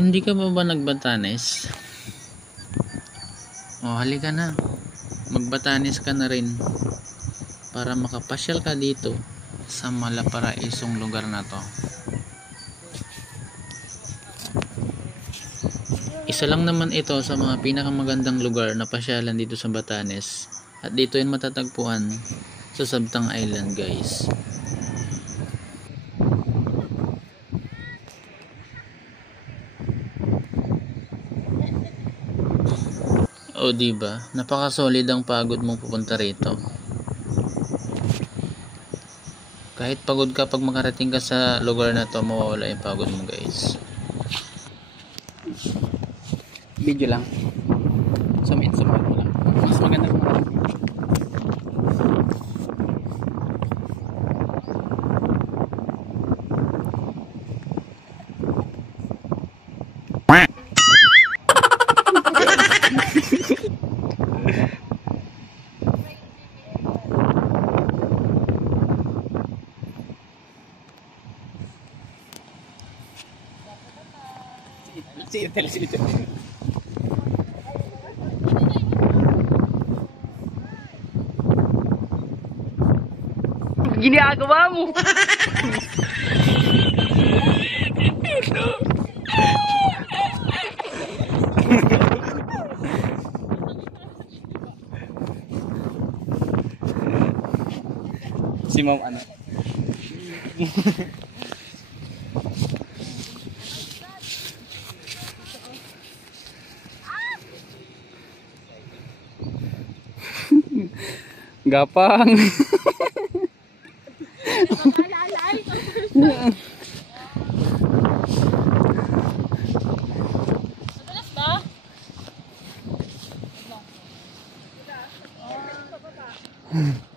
Hindi ka ba nagbatanes? O halika na, magbatanes ka na rin para makapasyal ka dito sa malaparaisong lugar na to. Isa lang naman ito sa mga pinakamagandang lugar na pasyalan dito sa Batanes, at dito yan matatagpuan sa Sabtang Island, guys. O diba, napaka-solid ang pagod mong pupunta rito. Kahit pagod ka, pag makarating ka sa lugar na to, mawawala yung pagod mo, guys. Video lang. Samahan mo lang. Mas maganda mo. Sige. Ginagawa mo. Si Ma'am ano? Gapang. Madalas ba? No.